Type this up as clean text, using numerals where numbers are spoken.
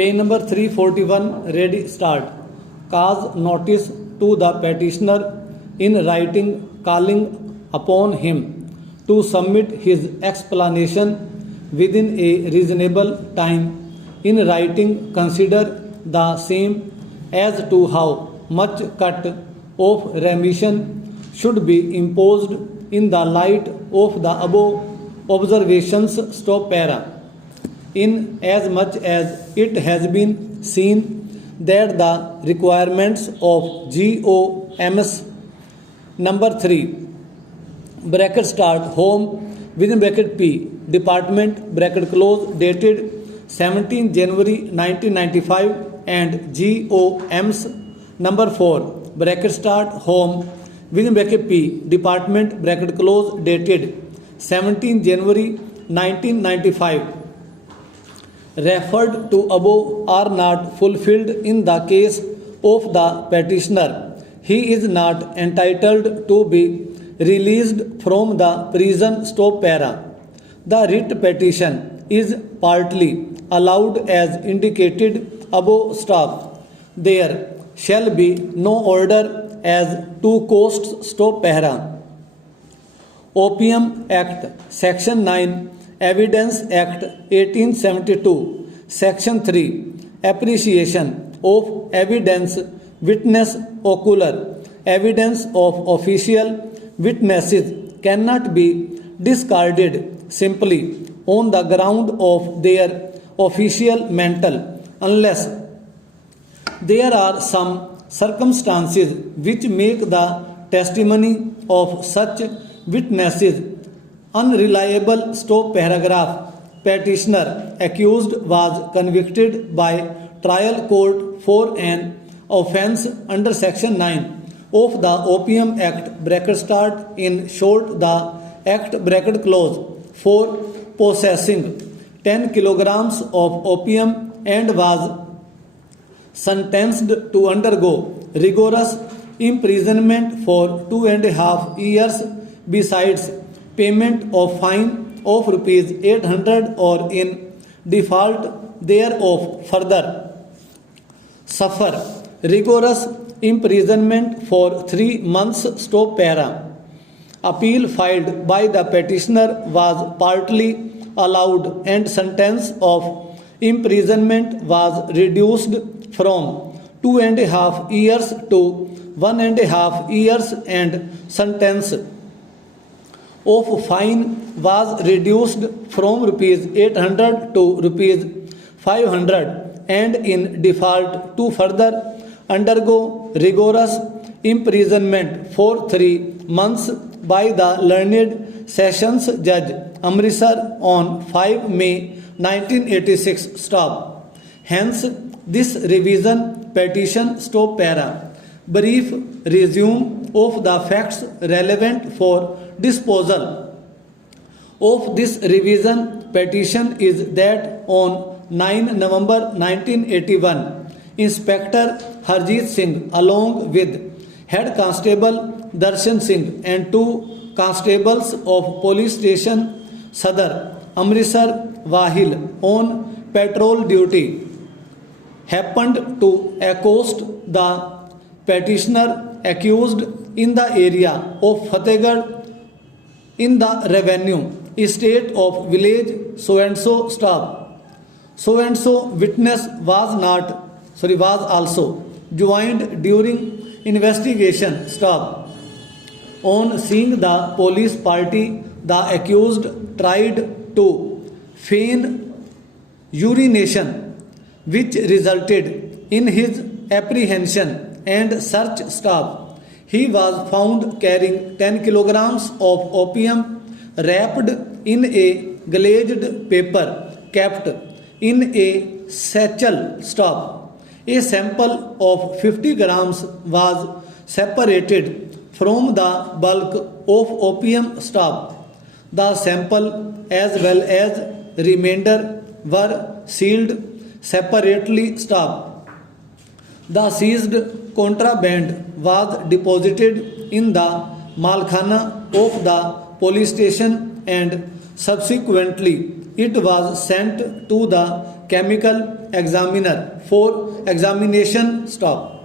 Page number 341, ready, start. Cause notice to the petitioner in writing calling upon him to submit his explanation within a reasonable time. In writing, consider the same as to how much cut of remission should be imposed in the light of the above observations. Stop para. In as much as it has been seen that the requirements of GOMS number 3 bracket start home within bracket P department bracket close dated 17 January 1995 and GOMS number 4 bracket start home within bracket P department bracket close dated 17 January 1995 referred to above are not fulfilled in the case of the petitioner. He is not entitled to be released from the prison. Stop para. The writ petition is partly allowed as indicated above. Stop. There shall be no order as to costs. Stop para. Opium Act Section 9, Evidence Act 1872, Section 3, Appreciation of Evidence, Witness Ocular evidence of official witnesses cannot be discarded simply on the ground of their official mental unless there are some circumstances which make the testimony of such witnesses unreliable. Stop paragraph. Petitioner accused was convicted by trial court for an offence under section 9 of the Opium Act bracket start in short the act bracket close for possessing 10 kilograms of opium and was sentenced to undergo rigorous imprisonment for 2.5 years besides payment of fine of rupees 800 or in default thereof further suffer rigorous imprisonment for 3 months. Stop para. Appeal filed by the petitioner was partly allowed and sentence of imprisonment was reduced from 2.5 years to 1.5 years and sentence of fine was reduced from rupees 800 to rupees 500 and in default to further undergo rigorous imprisonment for 3 months by the learned Sessions Judge Amritsar on 5 May 1986. Stop. Hence, this revision petition. Stop para. Brief resume of the facts relevant for disposal of this revision petition is that on 9 November 1981, Inspector Harjeet Singh along with Head Constable Darshan Singh and 2 constables of Police Station Sadar Amritsar Wahil on patrol duty happened to accost the petitioner accused in the area of Fatehgarh in the revenue estate of village so and so. Stop. So and so witness was also joined during investigation. Stop. On seeing the police party, the accused tried to feign urination which resulted in his apprehension and search. Stop. He was found carrying 10 kilograms of opium wrapped in a glazed paper kept in a satchel. Stop. A sample of 50 grams was separated from the bulk of opium. Stop. The sample as well as remainder were sealed separately. Stop. The seized contraband was deposited in the malkhana of the police station and subsequently It was sent to the chemical examiner for examination. Stop.